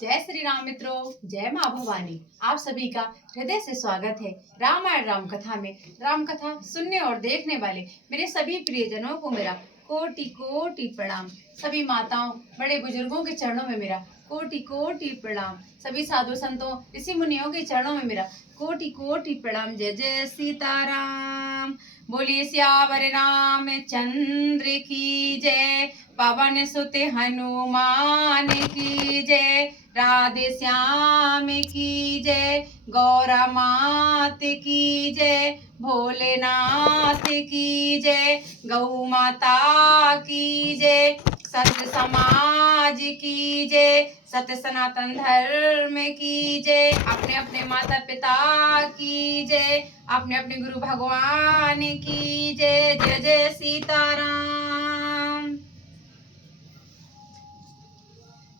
जय श्री राम मित्रों, जय माँ भवानी। आप सभी का हृदय से स्वागत है रामायण राम कथा में। राम कथा सुनने और देखने वाले मेरे सभी प्रियजनों को मेरा कोटि कोटि प्रणाम। सभी माताओं बड़े बुजुर्गों के चरणों में मेरा कोटि कोटि प्रणाम। सभी साधु संतों ऋषि मुनियों के चरणों में मेरा कोटि कोटि प्रणाम। जय जय सीताराम। बोलिए सियावर राम चंद्र की जय। पवन सुत हनुमान की जय। राधे श्याम की जय। गौरा मात की जय। भोलेनाथ की जय। गौ माता की जय। सत समाज की जय। सत्य सनातन धर्म की जय। अपने अपने माता पिता की जय। अपने अपने गुरु भगवान की जय। जय जय सीताराम।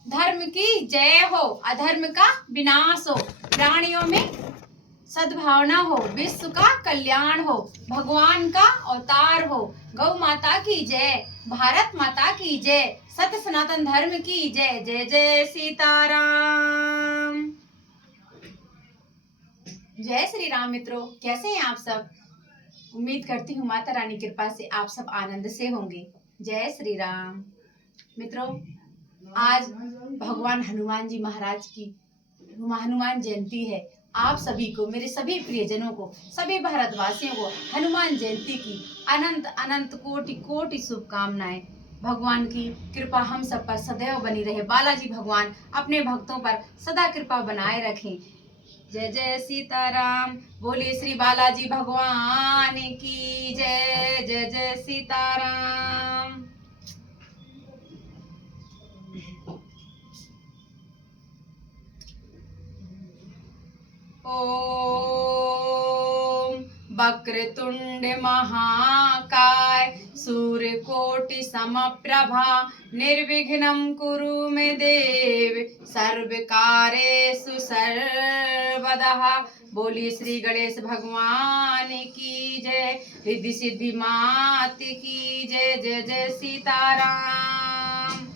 धर्म की जय हो, अधर्म का विनाश हो, प्राणियों में सद्भावना हो, विश्व का कल्याण हो, भगवान का अवतार हो। गौ माता की जय, भारत माता की जय, सत्य सनातन धर्म की जय। जय जय सीताराम। जय श्री राम मित्रों, कैसे हैं आप सब? उम्मीद करती हूँ माता रानी कृपा से आप सब आनंद से होंगे। जय श्री राम मित्रों, आज भगवान हनुमान जी महाराज की हनुमान जयंती है। आप सभी को, मेरे सभी प्रियजनों को, सभी भारतवासियों को हनुमान जयंती की अनंत अनंत कोटि कोटि शुभकामनाएं। भगवान की कृपा हम सब पर सदैव बनी रहे। बालाजी भगवान अपने भक्तों पर सदा कृपा बनाए रखें। जय जय सीताराम। बोलिए श्री बालाजी भगवान की जय। जय जय सीताराम। ओम वक्रतुंड महाकाय सूर्यकोटि समप्रभा निर्विघ्नं कुरु मे देव सर्वकार्येषु सर्वदा। बोलिए श्री गणेश भगवान की जय। रिद्धि सिद्धि मात की जय। जय जय सीताराम।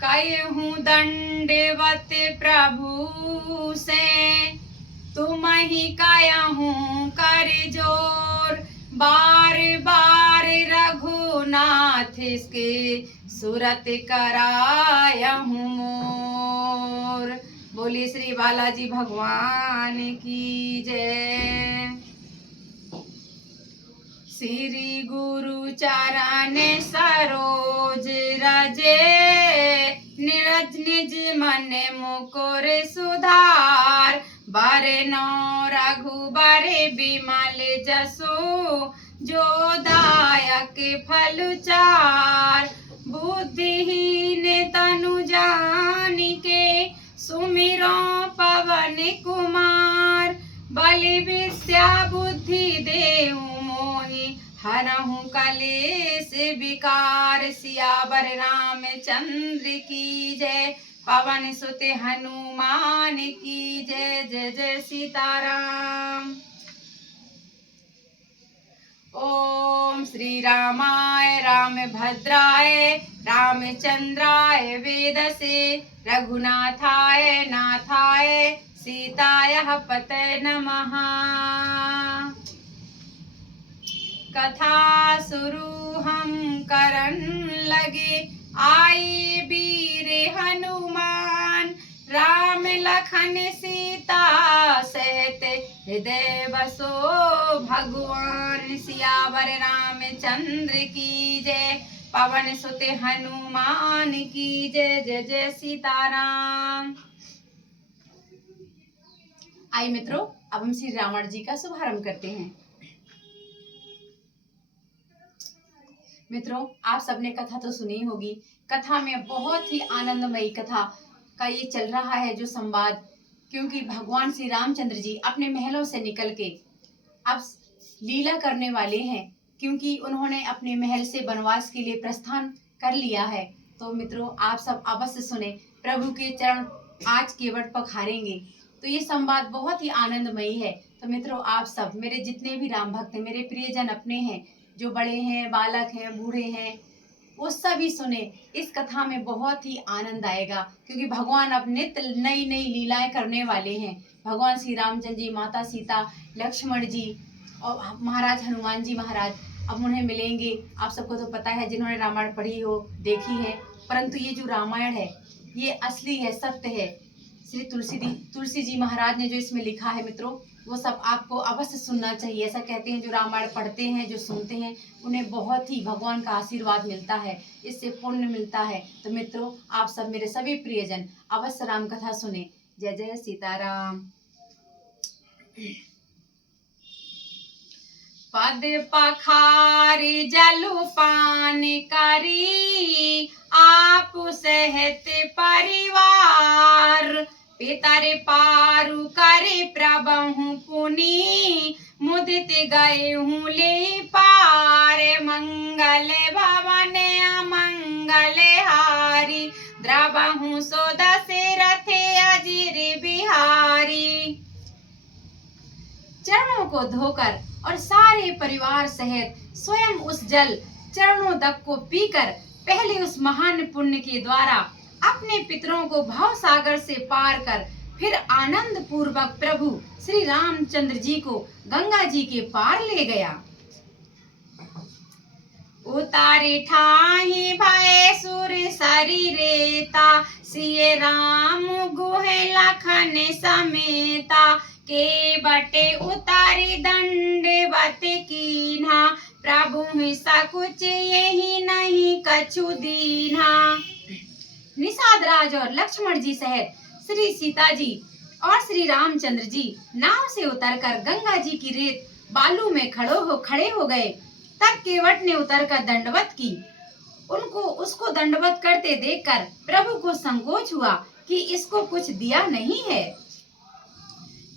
कहूँ दंडवत प्रभु से तुम ही कहूँ कर जोर। बार बार रघुनाथ के सुरत करायहूँ मोर। बोली श्री बालाजी भगवान की जय। श्री गुरु चरण सरोज रजे निरज निज मन मुकुर सुधार। बरनो रघुबर बिमल जसु जो दायक फल चार। बुद्धिहीन तनु जानिके सुमिरो पवन कुमार। बलि विद्या बुद्धि देहु मोहि हरहु कलेश विकार। सियावर रामचंद्र की जय। पवन सुत हनुमान की जय। जय जय सीताराम। ओम श्री रामाय रामभद्राय रामचंद्राय वेदसे रघुनाथाय नाथाय सीतायाः पतये नमः। कथा शुरू हम करन लगे आए वीर हनुमान। राम लखन सीता सहित हृदय बसो भगवान। सियावर रामचंद्र की जय। पवन सुत हनुमान की जय। जय जय सीताराम। आइए मित्रों, अब हम श्री रावण जी का शुभारंभ करते हैं। मित्रों, आप सबने कथा तो सुनी होगी। कथा में बहुत ही आनंदमयी कथा का ये चल रहा है जो संवाद, क्योंकि भगवान श्री रामचंद्र जी अपने महलों से निकल के अब लीला करने वाले हैं, क्योंकि उन्होंने अपने महल से वनवास के लिए प्रस्थान कर लिया है। तो मित्रों, आप सब अवश्य सुने। प्रभु के चरण आज केवट पखारेंगे। तो तो ये संवाद बहुत ही आनंदमयी है। तो मित्रों, आप सब मेरे जितने भी राम भक्त हैं, मेरे प्रियजन अपने हैं, जो बड़े हैं, बालक हैं, बूढ़े हैं, वो सभी सुने। इस कथा में बहुत ही आनंद आएगा, क्योंकि भगवान अब नित्य नई नई लीलाएं करने वाले हैं। भगवान श्री रामचंद्र जी, माता सीता, लक्ष्मण जी और महाराज हनुमान जी महाराज अब उन्हें मिलेंगे। आप सबको तो पता है, जिन्होंने रामायण पढ़ी हो, देखी है। परंतु ये जो रामायण है, ये असली है, सत्य है। श्री तुलसी जी महाराज ने जो इसमें लिखा है मित्रों, वो सब आपको अवश्य सुनना चाहिए। ऐसा कहते हैं, जो रामायण पढ़ते हैं, जो सुनते हैं, उन्हें बहुत ही भगवान का आशीर्वाद मिलता है, इससे पुण्य मिलता है। तो मित्रों, आप सब मेरे सभी प्रियजन अवश्य राम कथा सुने। जय जय सीताराम। पद पखारी जलु पान करी, आप सहत परिवार। पितर पारु करे प्रभु पुनि, मुदित गए हूँ ले पार। मंगल भवन अमंगल हारी, द्रवहु सो दशरथ अजिर बिहारी। चरणों को धोकर और सारे परिवार सहित स्वयं उस जल चरणों तक को पीकर पहले उस महान पुण्य के द्वारा अपने पितरों को भव सागर से पार कर फिर आनंद पूर्वक प्रभु श्री रामचंद्र जी को गंगा जी के पार ले गया। उतारे ठाही भय सुर शरीरेता, सिय राम गुहे लखन समेता। के बटे उतारी दंडवत कीन्हा, प्रभु सकुच यही नहीं कछु दीन्हा। निषाद राज और लक्ष्मण जी सहित श्री सीता जी और श्री रामचंद्र जी नाव से उतरकर गंगा जी की रेत बालू में खड़े हो गए। तब केवट ने उतरकर दंडवत की। उसको दंडवत करते देखकर प्रभु को संकोच हुआ कि इसको कुछ दिया नहीं है।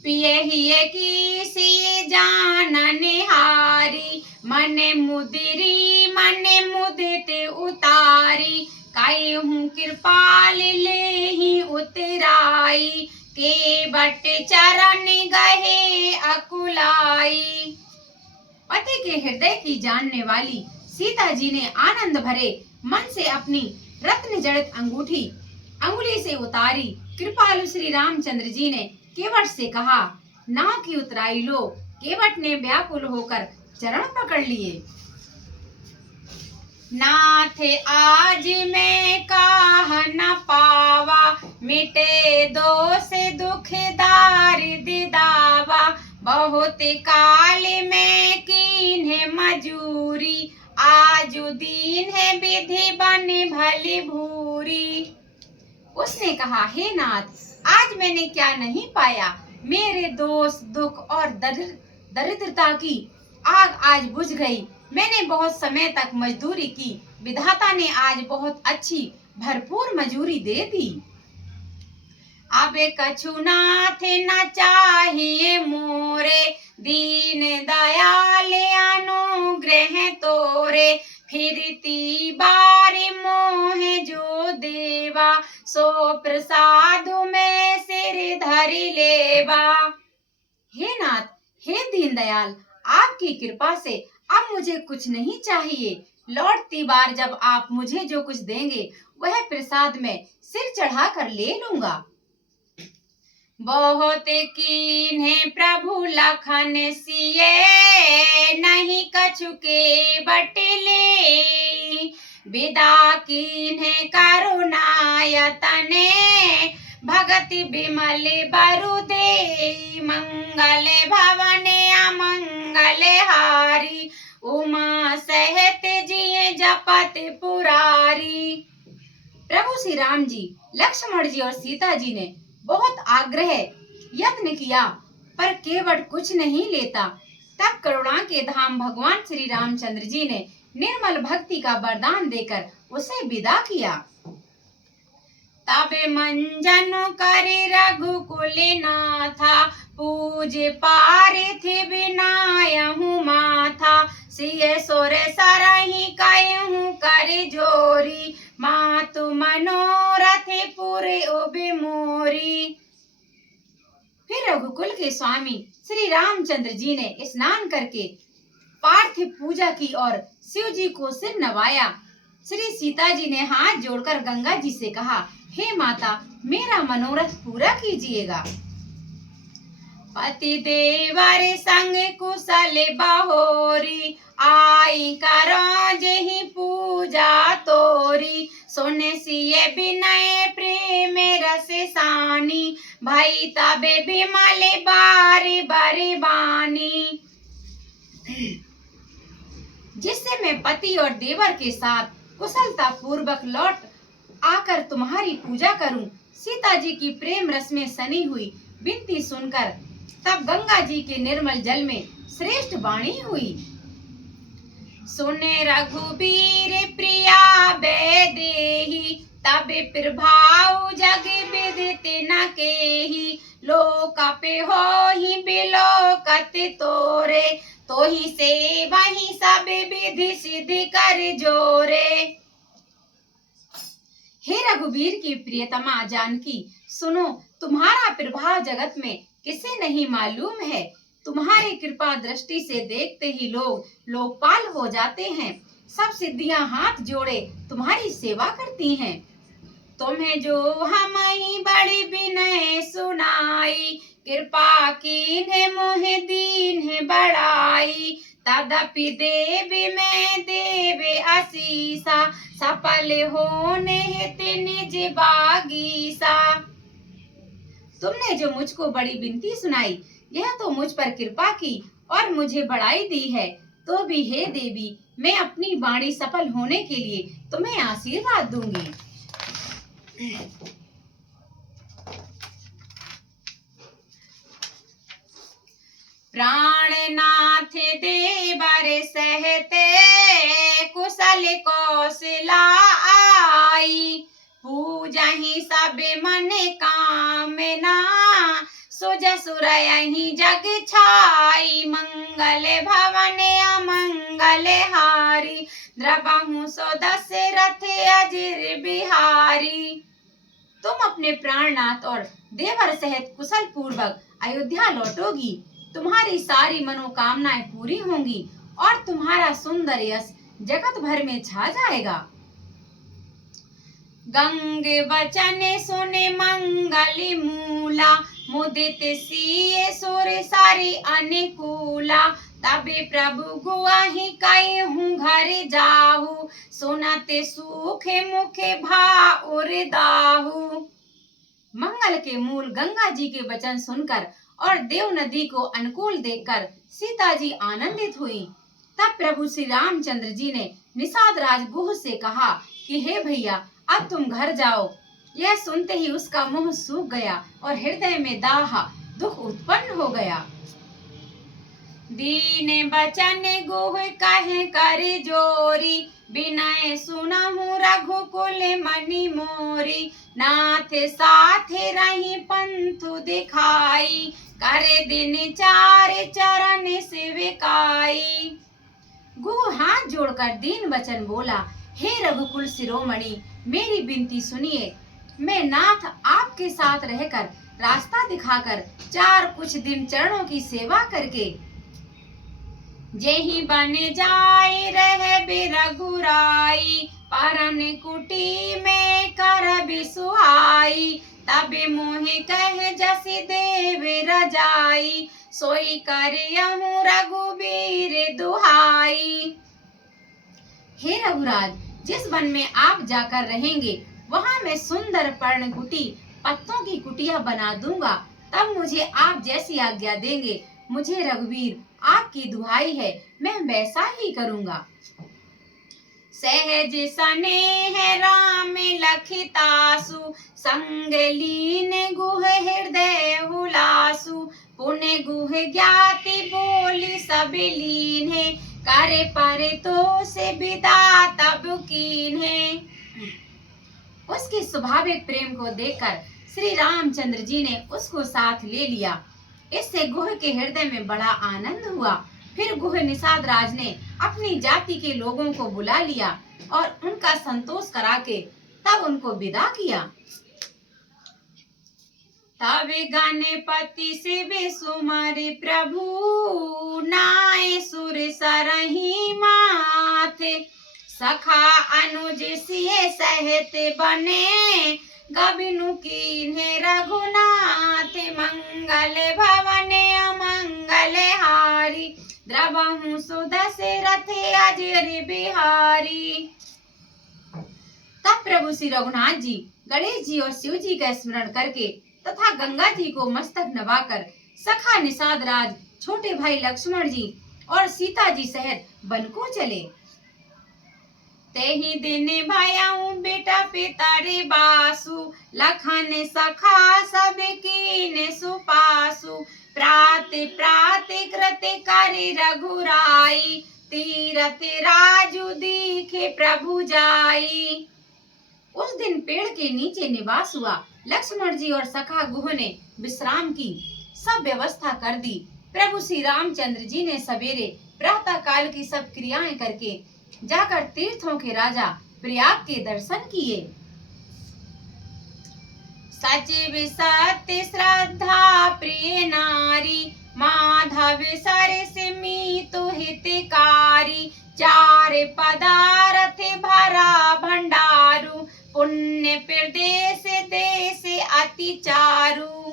पिए हिये की सी जानन हारी, मने मुदिरी मने मुदित उतारी। काई हूँ कृपाल ले ही उतराई, के बट चरण गहे अकुलाई। पति के हृदय की जानने वाली सीता जी ने आनंद भरे मन से अपनी रत्न जड़ित अंगुली से उतारी। कृपालु श्री रामचंद्र जी ने केवट से कहा, नाव की उतराई लो। केवट ने व्याकुल होकर चरण पकड़ लिए। नाथ आज मैं काह न पावा, मिटे दोष दुख दारिद्र दावा। बहुत काल में कीन्हे मजूरी, आजु दीन है विधि बन भली भूरी। उसने कहा, हे नाथ, आज मैंने क्या नहीं पाया। मेरे दोष दुख और दरिद्रता की आग आज बुझ गई। मैंने बहुत समय तक मजदूरी की, विधाता ने आज बहुत अच्छी भरपूर मजूरी दे दी। अब कछु नाथ न चाहिए मोरे, दीन दयाल अनुग्रह तोरे। फिरती बारी मोहे जो देवा, सो प्रसाद में सिर धरि लेवा। हे नाथ, हे दीन दयाल, आपकी कृपा से अब मुझे कुछ नहीं चाहिए। लौटती बार जब आप मुझे जो कुछ देंगे, वह प्रसाद में सिर चढ़ा कर ले लूंगा। बहुत कीन्हे प्रभु लखन सिए, नहीं कछु के बटले। विदा कीन्हे करुणायतने, भगति बिमल बरु दे। मंगल भवन अमंगल हारी, उमा सहित जिये जपत पुरारी। प्रभु श्री राम जी, लक्ष्मण जी और सीता जी ने बहुत आग्रह यत्न किया, पर केवट कुछ नहीं लेता। तब करुणा के धाम भगवान श्री रामचंद्र जी ने निर्मल भक्ति का वरदान देकर उसे विदा किया। तब मंजन करे रघुकुल नाथा, पूज पार्थिव विनायहु माथा। सिय सोर सरहि कहूँ कर जोरी, मातु मनोरथ पुर उब मोरी। फिर रघुकुल के स्वामी श्री रामचंद्र जी ने स्नान करके पार्थिव पूजा की और शिव जी को सिर नवाया। श्री सीता जी ने हाथ जोड़कर गंगा जी से कहा, हे माता, मेरा मनोरथ पूरा कीजिएगा। पति देवर संग कुशल बहोरी, आई करो जेहि पूजा तोरी। सोने सिए विनय प्रेम रस सानी, भाई तबे बिमल बारी बारी बानी। जिससे मैं पति और देवर के साथ कुशलता पूर्वक लौट आकर तुम्हारी पूजा करूं। सीता जी की प्रेम रस में सनी हुई विनती सुनकर तब गंगा जी के निर्मल जल में श्रेष्ठ वाणी हुई। सुने रघुबीर प्रिया बेदेही, तब प्रभाव जग विदित न केही। लोक पे हो ही बिलोकत तोरे, तो ही से वही सब विधि सिद्धि कर जोरे। हे रघुबीर की प्रियतमा जानकी, सुनो, तुम्हारा प्रभाव जगत में किसे नहीं मालूम है। तुम्हारी कृपा दृष्टि से देखते ही लोग लोकपाल हो जाते हैं। सब सिद्धियां हाथ जोड़े तुम्हारी सेवा करती हैं। तुम्हें जो हम ही बड़ी विनय सुनाई, कृपा कीन्हे मोहे दीन्हे बढ़ाई। तदपि देवी में देवे आशीषा, सफल होने हित निज बागीसा। तुमने जो मुझको बड़ी विनती सुनाई, यह तो मुझ पर कृपा की और मुझे बढ़ाई दी है। तो भी हे देवी, मैं अपनी वाणी सफल होने के लिए तुम्हें आशीर्वाद दूंगी। प्राणनाथ देवर सहते, कुशल कौशला आई। पूजहि सब मन कामना, सुज सुरयहि जग छाई। मंगल भवन अमंगल हारी, द्रवहु सो दशरथ अजिर बिहारी। तुम अपने प्राणनाथ और देवर सहित कुशल पूर्वक अयोध्या लौटोगी। तुम्हारी सारी मनोकामनाएं पूरी होंगी और तुम्हारा सुंदर यश जगत भर में छा जाएगा। गंग वचन सुने मंगल मूला, मुदित सिए सुर सारी अनुकूला। तबे प्रभु गुआहि कहूँ घर जाहू, सुनते सूखे मुखे भाउर दाहू। मंगल के मूल गंगा जी के वचन सुनकर और देव नदी को अनुकूल देखकर सीता जी आनंदित हुई। तब प्रभु श्री रामचंद्र जी ने निषाद राज गुह से कहा कि हे भैया, अब तुम घर जाओ। यह सुनते ही उसका मुंह सूख गया और हृदय में दाह दुख उत्पन्न हो गया। दीन बचन गुह कहे कर जोरी, विनय सुनहु रघुकुल मनि मोरी। नाथ साथ रही पंथु दिखाई, करे दिन चार चरण सेविकाई। गुह हाथ जोड़कर दीन वचन बोला, हे रघुकुल शिरोमणि, मेरी विनती सुनिए। मैं नाथ आपके साथ रहकर रास्ता दिखाकर कुछ दिन चरणों की सेवा करके जेहि बन जाए रह बिरघुराई। परन कुटी में कर बिसुहाई, तबे मोहि कह जसि देव रजाई। सोई करियहु रघुबीर दुहाई। हे रघुराज, जिस वन में आप जाकर रहेंगे वहां मैं सुंदर पर्ण कुटी पत्तों की कुटिया बना दूंगा। तब मुझे आप जैसी आज्ञा देंगे। मुझे रघुवीर आपकी दुहाई है, मैं वैसा ही करूंगा। सहज स्नेह राम लखितासु, संग लीन गुह हृदय हुलासु। पुण्य गुह ज्ञाति बोली सब लीन्हे, करे पर तो से विदा तब कीन्हे। उसके स्वाभाविक प्रेम को देखकर श्री रामचंद्र जी ने उसको साथ ले लिया। इससे गुह के हृदय में बड़ा आनंद हुआ। फिर गुह निषाद राज ने अपनी जाति के लोगों को बुला लिया और उनका संतोष करा के तब उनको विदा किया। तवे गणपति शिव सुमरि प्रभु, नाय सुर सरहि माथे। सखा अनुज सिय सहित बने, गबनु कीन्हे रघुनाथ। मंगल भवन अमंगल हारी, द्रवहु सुदशरथ अजर बिहारी। तब प्रभु श्री रघुनाथ जी गणेश जी और शिव जी का स्मरण करके तथा गंगा जी को मस्तक नवाकर सखा निषाद राज, छोटे भाई लक्ष्मण जी और सीता जी सहित वन को चले। तेहि दिन भयउ बेटा पितरि बासु, लखन सखा सब कीन सुपासु। प्रात प्रात कृत करि रघुराई, तीरथ राजु दीखे प्रभु जाई। उस दिन पेड़ के नीचे निवास हुआ। लक्ष्मण जी और सखा गुह ने विश्राम की, सब व्यवस्था कर दी। प्रभु श्री रामचंद्र जी ने सवेरे प्रातः काल की सब क्रियाएं करके जाकर तीर्थों के राजा प्रयाग के दर्शन किए। सचिव सत्य श्रद्धा प्रिय नारी, माधव सरस मीतु हितकारी। चार पदार्थ भरा भंडारु, पुण्य प्रदेश देश अति चारु।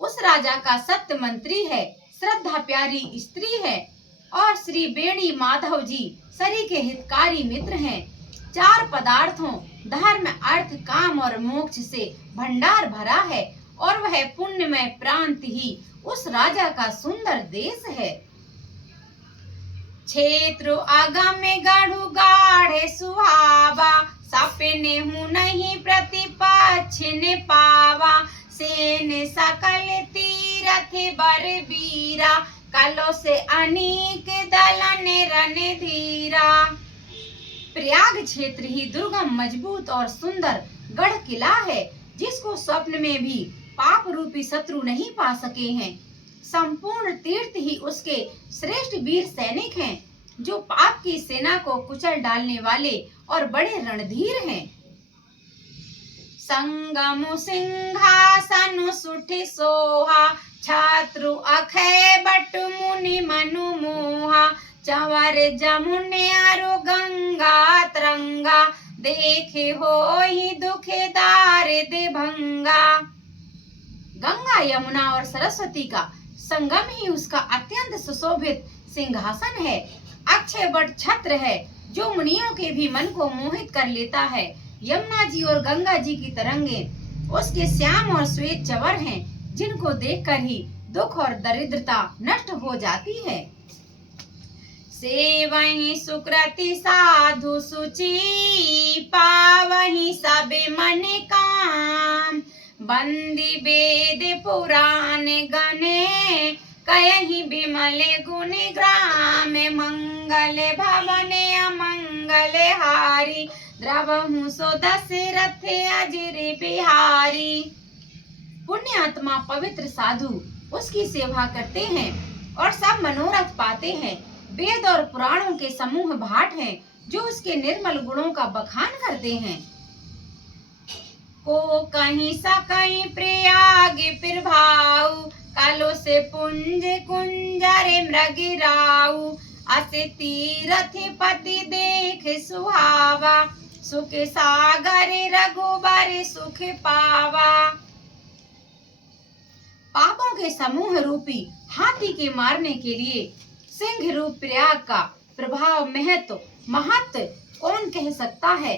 उस राजा का सत्य मंत्री है, श्रद्धा प्यारी स्त्री है और श्री बेणी माधव जी सरी के हितकारी मित्र हैं। चार पदार्थों धर्म अर्थ काम और मोक्ष से भंडार भरा है और वह पुण्यमय प्रांत ही उस राजा का सुंदर देश है। क्षेत्र आगम गढ़ु गाढ़े सुहावा, सपने हूँ नहीं प्रतिपक्ष ने पावा। सेन सकल तीरथ बर बीरा, कलो से अनेक दलन रन धीरा। प्रयाग क्षेत्र ही दुर्गम मजबूत और सुंदर गढ़ किला है, जिसको स्वप्न में भी पाप रूपी शत्रु नहीं पा सके हैं। संपूर्ण तीर्थ ही उसके श्रेष्ठ वीर सैनिक हैं, जो पाप की सेना को कुचल डालने वाले और बड़े रणधीर हैं। संगम सिंहासन सुठि सोहा, छात्रु अखय बट मुनि मनु मोहा। चंवर जमुने अरु गंगा तरंगा, देखे होहि दुखदार दिभंगा। गंगा यमुना और सरस्वती का संगम ही उसका अत्यंत सुशोभित सिंहासन है। अक्षय वट छत्र है, जो मुनियों के भी मन को मोहित कर लेता है। यमुना जी और गंगा जी की तरंगे उसके श्याम और श्वेत चंवर हैं, जिनको देखकर ही दुख और दरिद्रता नष्ट हो जाती है। सेवहि सुकृति साधु सुचि, पावहि सब मन काम। बंदी वेद पुराण गणे, कयहि विमल गुण ग्राम। मंगल भवन अमंगल हारी, द्रवहु सो दशरथ अजर बिहारी। पुण्य आत्मा पवित्र साधु उसकी सेवा करते हैं और सब मनोरथ पाते हैं। वेद और पुराणों के समूह भाट हैं, जो उसके निर्मल गुणों का बखान करते हैं। को कहीं सकहीं प्रयाग प्रभाऊ, कालो से पुंज कुंजरे मृग राऊ। असे तीरथ पति देख सुहावा, सुख सागर रघुबर सुख पावा। पापों के समूह रूपी हाथी के मारने के लिए सिंह रूप प्रयाग का प्रभाव महत्व कौन कह सकता है।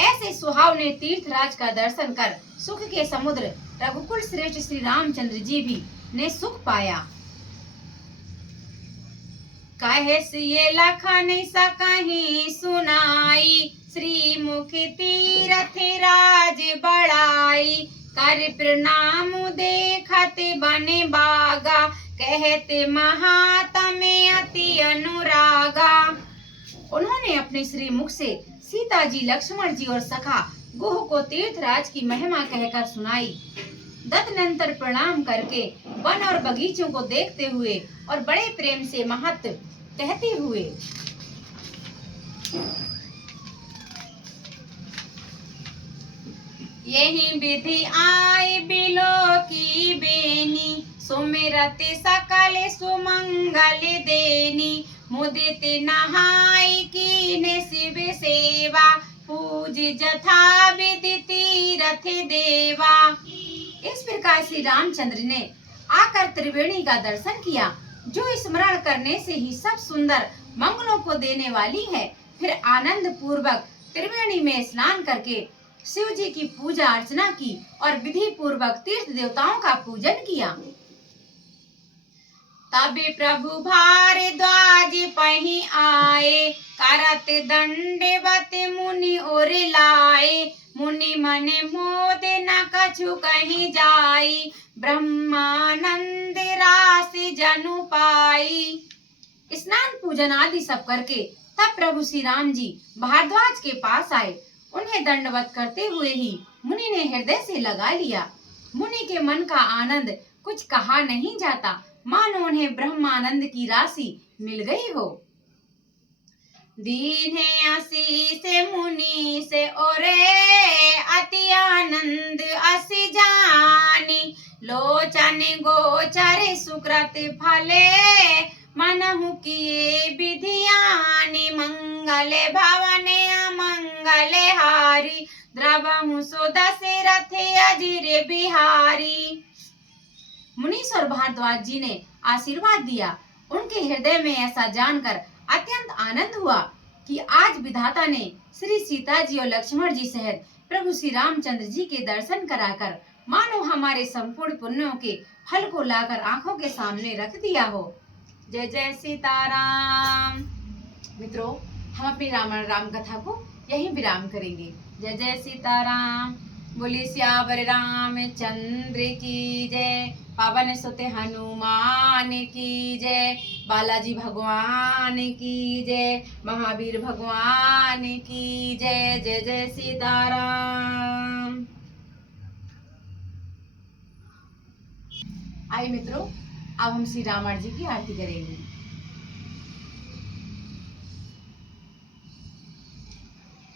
ऐसे सुहावने तीर्थराज का दर्शन कर सुख के समुद्र रघुकुल श्रेष्ठ श्री रामचंद्र जी भी ने सुख पाया। कहे सिए लखन सकहीं सुनाई, श्री मुख तीरथ राज बढ़ाई। कर प्रणाम देखत बने बागा, कहते महात्मे अति अनुरागा। उन्होंने अपने श्री मुख से सीता जी, लक्ष्मण जी और सखा गुह को तीर्थराज की महिमा कहकर सुनाई। तदनंतर प्रणाम करके वन और बगीचों को देखते हुए और बड़े प्रेम से महत्व कहते हुए यही विधि आई बिलो की बेनी, सुमिरत सकल सुमंगल देनी, मुदित नहाई कीने शिव सेवा, पूज जथा विधि तीरथ देवा। इस प्रकार श्री रामचंद्र ने आकर त्रिवेणी का दर्शन किया, जो स्मरण करने से ही सब सुंदर मंगलों को देने वाली है। फिर आनंद पूर्वक त्रिवेणी में स्नान करके शिव जी की पूजा अर्चना की और विधि पूर्वक तीर्थ देवताओं का पूजन किया। तबे प्रभु भारद्वाज पही आए, करत दंडवत मुनि और लाए, मुनि मन मोद न कछु कहीं जाई, ब्रह्मानंद राशि जनु पाई। स्नान पूजन आदि सब करके तब प्रभु श्री राम जी भारद्वाज के पास आए। उन्हें दंडवत करते हुए ही मुनि ने हृदय से लगा लिया। मुनि के मन का आनंद कुछ कहा नहीं जाता, मानो उन्हें ब्रह्मानंद की राशि मिल गई हो। दीन्हे आशीष मुनि से ओरे, अति आनंद असि जानी, लोचन गोचर सुकृत फले, मनहु किए विधियानि, मंगल भवन अमंगल हारी, द्रवहु सो दशरथ अजिर बिहारी। मुनीश और भारद्वाज जी ने आशीर्वाद दिया। उनके हृदय में ऐसा जानकर अत्यंत आनंद हुआ कि आज विधाता ने श्री सीता जी और लक्ष्मण जी सहित प्रभु श्री रामचंद्र जी के दर्शन कराकर मानो हमारे संपूर्ण पुण्यों के फल को लाकर आंखों के सामने रख दिया हो। जय जय सीताराम। मित्रों, हम अपनी रामायण राम कथा को यहीं विराम करेंगे। जय जय सीताराम। बोलिए सियावर रामचंद्र की जय, पवन सुत हनुमान की जय, बालाजी भगवान की जय, महावीर भगवान की जय। जय जय सीताराम। आइए मित्रों, अब हम श्री रामायण जी की आरती करेंगे।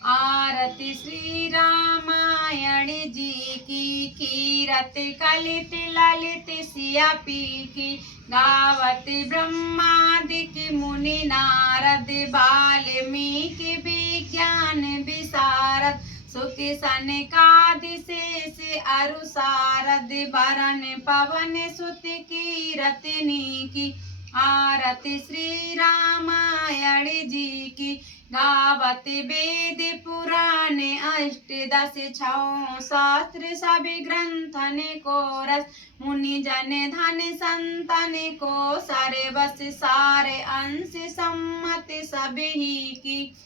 आरती श्री रामायण जी की, कीरत कलित ललित सिया पी की, गावत ब्रह्मादिक मुनि नारद, वाल्मीकि विज्ञान विशारद, सुख सनकादि शेष अरु सारद, वरन पवन सुत कीरतनी की। आरती श्री रामायण जी की, गावत वेद पुराण अष्टदश छौ शास्त्र सभी ग्रंथन को रस, मुनि जन धन संतन को सारे बस, सारे अंश सम्मत सभी की।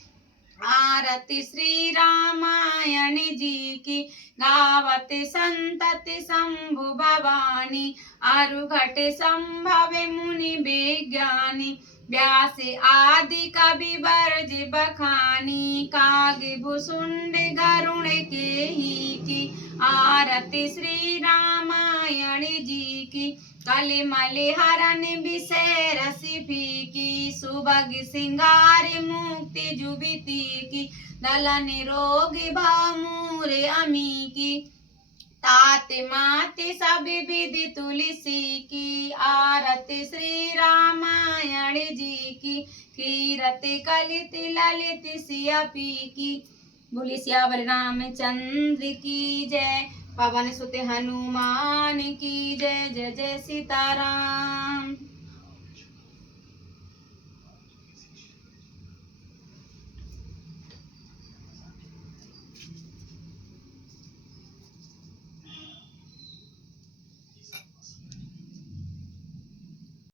आरती श्री रामायण जी की, गावत संतत शंभु भवानी, अरु घट संभव मुनि विज्ञानी, व्यास आदि कवि बरज बखानी, काग भुसुंड गरुण के ही की। आरती श्री रामायण जी की, कलिमल हरन विषय रसि फीकी, सुभग सिंगार मुक्ति जुबिती की, दलन रोग भामूर अमी की, तात माति सब विधि तुलसी की। आरती श्री रामायण जी की, कीरत कलित ललित सिया पी की। बोलिए सियावर रामचंद्र की जय, पवन सुत हनुमान की जय। जय जय सीताराम।